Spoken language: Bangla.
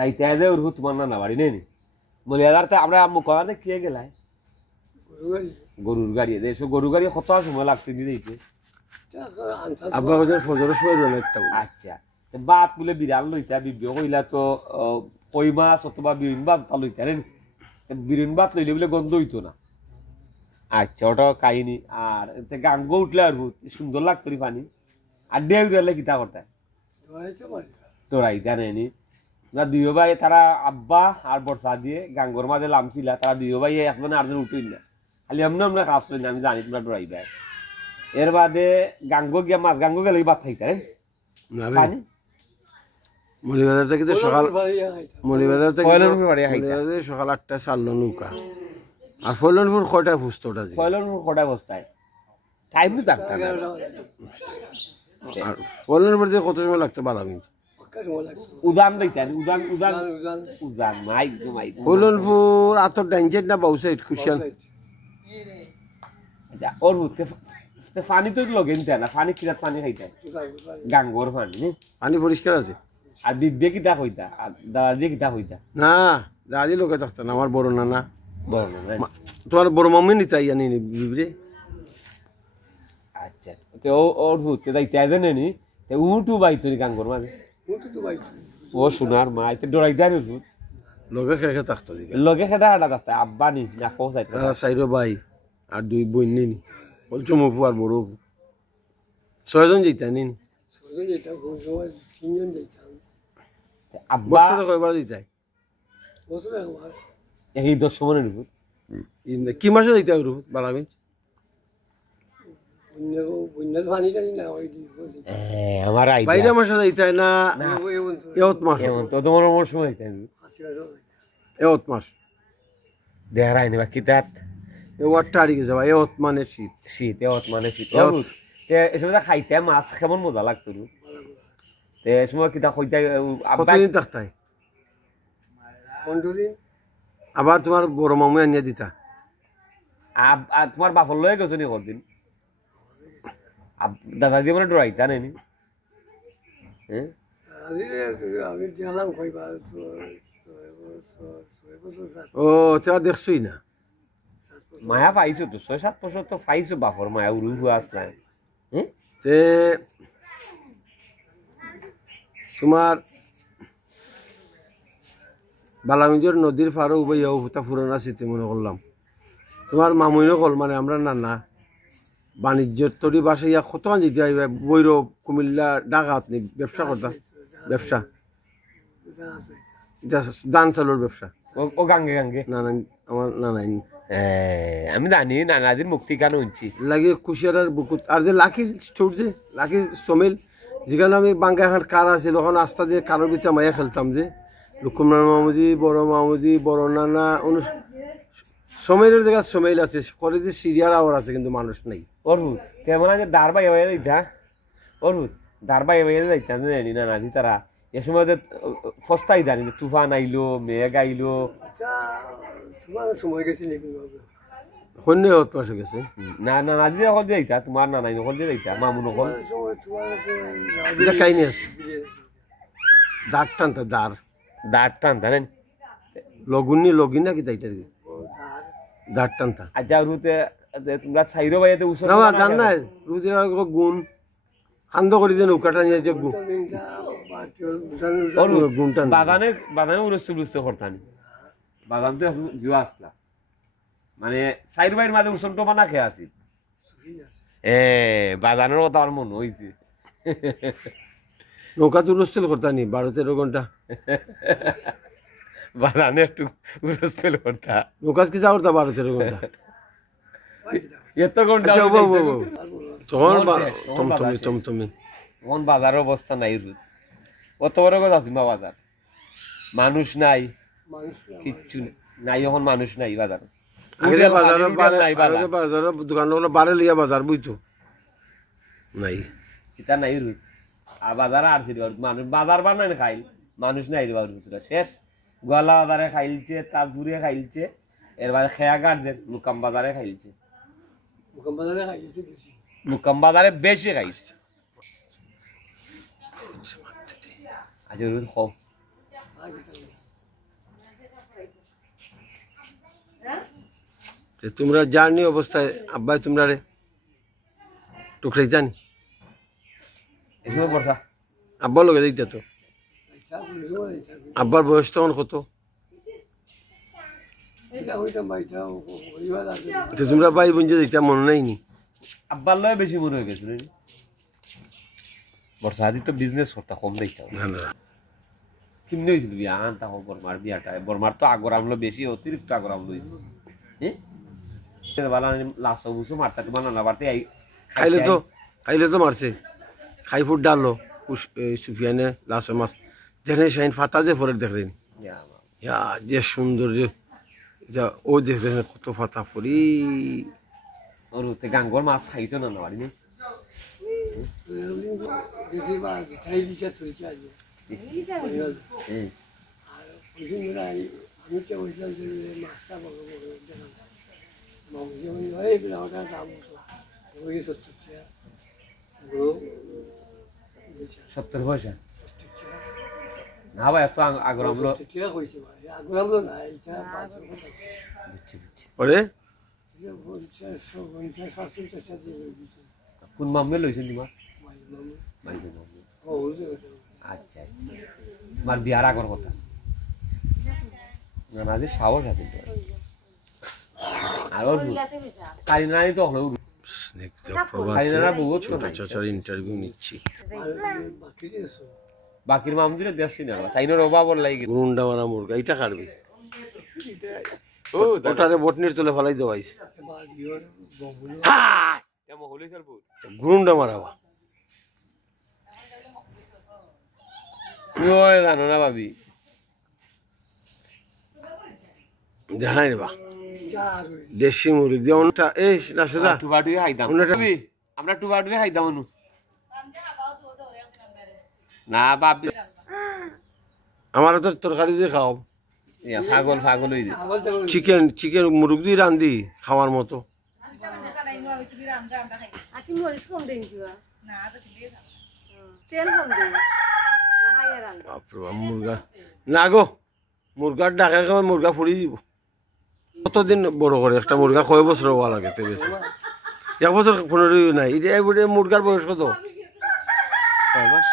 রাইতে যে ওর তোমার নানা বাড়ি নেই মলিয়াদারতে আমরা মুখানে কে গেলাই গরুর গাড়ি এসব গরুর গাড়ি কত সময় লাগছে দিতে আব্বা বাজার ফজরের সময় রোনা একটা আচ্ছা বাত বলে বিড়াল লইতা বিবিও কইলা তো কই মাছ অথবা বিরিন বাত তা লইতা রে বিরিন বাত লইলে বলে গন্ধ হইতো না আচ্ছা ওটা কাহিনি আর গাঙ্গ উঠলে আর সুন্দর লাগতো রে পানি আর ডেউ দিলে কিতা করতে তোরাই জানেনি না দুই ভাই তারা আব্বা আর বর্ষা দিয়ে গাঙ্গর মাঝে লামছিলা তারা দুই ভাই একজনে আরেকজন উঠুই না খালি এমনি আমরা কাজ করি না আমি জানি তোমরা ডরাই ভাই এর বাদে গাঙ্গ গিয়া মাছ গাঙ্গ গেলে বাদ থাকতে পানি মলিবাজার থেকে তো সকাল মলিবাজার থেকে সকাল 8টা ছাড়লো নৌকা আর ফয়লনপুর কয়টায় বুঝতো ওটা ফয়লনপুর কয়টায় বসতায় টাইম তো থাকতো না আর ফয়লনপুর দিয়ে কত সময় লাগতো বাদামিঞ্চ উদান দিতেন উদান উদান উদান মাইক মাইক ফয়লনপুর আতর ডাইনজেট না বাউসাইড কুশিয়ান আচ্ছা ওর হতে পানি তো লগে নিতে না পানি কিরাত পানি খাইতে গাঙ্গর পানি পরিষ্কার আছে আর বিবে কিতা কইতা আর দাদা দিয়ে কিতা কইতা না দাদি লোকে থাকতো না আমার বড় নানা বড় নানা তোমার বড় মাম্মি নিতে জানি বিবরে আচ্ছা তো ওর হতে দাইতে জানে নি তে উটু বাইতো নি গাঙ্গর মাঝে উটু তো বাইতো ও সোনার মা এতে ডরাই দাঁড়ি লগে খেয়ে থাকতো লগে খেটা হাঁটা থাকতো আব্বা নি না কো যাইতো তারা সাইরো ভাই আর দুই বোন নি বলছো মফু আর বড় 6 জন যাইতা নি 6 জন যাইতা 3 জন যাইতা আব্বা বছরে কয়বার যাইতা বছরে একবার এই 10 মনের উপর কি মাসে যাইতা রু বালামিন বুন্নার পানি জানি না ওই আমার আইডিয়া বাইরে মাসে যাইতা না এওত মাস তো তোমার মৌসুম যাইতা এওত মাস দেখাই নি বাকি তাত ওয়ারটা আড়ি গেছে ভাই এওত মানে শীত শীত এওত মানে শীত তে এসময় খাইতে মাছ কেমন মজা লাগতো রু তে সময় কিতা কইতা কতদিন থাকতাই 15 দিন আবার তোমার বড় মামু আনিয়া দিতা তোমার বাপর লয়ে গেছো নি কতদিন দাদা দিয়ে মানে ডরাইতা নেনি হ্যাঁ আমি গেলাম কইবা ও তা দেখছই না মায়া পাইছো তো 6-7 বছর তো পাইছো বাপর মায়া উড়ু হুয়া আসলা হ্যাঁ তে তোমার বালামিজর নদীর পাড়ে উবাইয়াও হুতা পুরানা স্মৃতি মনে করলাম তোমার মামুইও কল মানে আমরা নানা বাণিজ্যের তরি বাসাইয়া কতক্ষণ যেতে আইবা বৈরব কুমিল্লা ঢাকা আপনি ব্যবসা করতাম ব্যবসা ধান চালুর ব্যবসা ও গাঙ্গে গাঙ্গে না না আমার নানাই আমি জানি নানাদির মুক্তি কেন উঠছি লাগে কুশিয়ার বুকুত আর যে লাকির স্টোর যে লাকির সমিল যেখানে আমি বাঙ্গা এখন কার আছে তখন আস্তা দিয়ে কারোর ভিতরে মাইয়া খেলতাম যে লুকুমনার মামুজি বড় নানা সমেলের জায়গায় সমেল আছে করে যে সিরিয়ার আওয়ার আছে কিন্তু মানুষ নাই অরুদ কেমন আছে দারবাই হয়ে যাইতা অরুদ দারবাই হয়ে যাইতা জানি না নাদি তারা এ সময় যে ফস্তাই জানি যে তুফান আইলো মেঘ আইলো সময় গেছি শূন্য হত মাসে গেছে না না নাদি নকল দিয়ে যাইতা তোমার নানাই নকল দিয়ে যাইতা মামু নকল কাহিনী আছে দাঁত টানতা দাঁত টানতা নেন লগিন না কি তাইটার দাঁত টানতা আচ্ছা রুতে তোমরা ছাইরো বাইতে উসর না জান না রুজির গুণ খান্দ করে যে নৌকাটা নিয়ে যে গুণটা বাগানে উড়স্ত করতানি বাগান তো জুয়া আসলা মানে সাইড বাইর মাঝে উসনটো মানা খেয়ে আসি বাগানের কথা আমার মনে হয়েছে নৌকা তো উড়স্তেল করতানি 12-13 ঘন্টা বাগানে একটু উড়স্তেল করতা নৌকা কি যা করতা 12-13 ঘন্টা এত ঘন্টা তখন তুমি এখন বাজারের অবস্থা নাই রুদ কত বড় কথা সিমা বাজার মানুষ নাই কিচ্ছু নাই এখন মানুষ নাই বাজার দোকানগুলো বারে লিয়া বাজার বুঝতো নাই এটা নাই রুদ আর বাজার আর মানুষ বাজার বানায় খাইল মানুষ নাই রে বাবুরা শেষ গোয়ালা বাজারে খাইলছে তাজপুরে খাইলছে এর বাদে খেয়া গার্জেন লুকাম বাজারে খাইলছে লুকাম বাজারে বেশি খাইছে আজ রোজ খাও তোমরা জানি অবস্থায় আব্বাই তোমরা রে টুকরাই জানি এসব বর্ষা আব্বার লোকে দেখতে তো আব্বার বয়স তখন কত তোমরা ভাই বোন যে দেখতে মনে নাইনি আব্বার লয় বেশি মনে হয়ে গেছিল বর্ষা আদি তো বিজনেস করতে কম দেখতে না না কেমনি হয়েছিল বিয়া আনতা হোক বর্মার বিয়াটা বর্মার তো আগর আমলো বেশি অতিরিক্ত আগর আমলো হয়েছিল লাস্ট বুঝো মারতা তোমার নানা বাড়তে খাইলে তো মারছে খাই ফুট ডাললো সুফিয়ানে লাস্ট মাছ দেখেন শাইন ফাতা যে পরে দেখলেন যে সুন্দর যে ও দেখলেন কত ফাতা পরি ওর গাঙ্গর মাছ খাইতো না বাড়ি নেই সত্তর পয়সা না ভাই এত আগর আমলো ওরে কোন মামে লইছেন তোমার আচ্ছা তোমার বিয়ার আগর কথা না যে সাহস আছে আর কারিনাই তো হলো ইন্টারভিউ নিচ্ছি বাকির মামদিরে দেখছি না তাই না রবা বল লাগি গুন্ডা মারা মুরগা এটা কাটবে ওটারে বটনির তলে ফেলাই দেওয়াইছে গুন্ডা মারাবা তুই জানো না ভাবি দেখাই নেবা দেশি মুরগি যেমনটা এই না সোজা টুবাটুই খাইতাম আমরা টুবাটুই খাইতাম অনু না বাপি আমার তো তরকারি দিয়ে খাও পাগল পাগল হয়ে চিকেন মুরগ দিয়ে রান্ধি খাওয়ার মতো মুরগা না গো মুরগার ডাকা খাওয়া মুরগা ফুড়ি দিব কতদিন বড় করে একটা মুরগা কয় বছর হওয়া লাগে তো বেশি 1 বছর 15 নাই মুরগার বয়স কত 6 মাস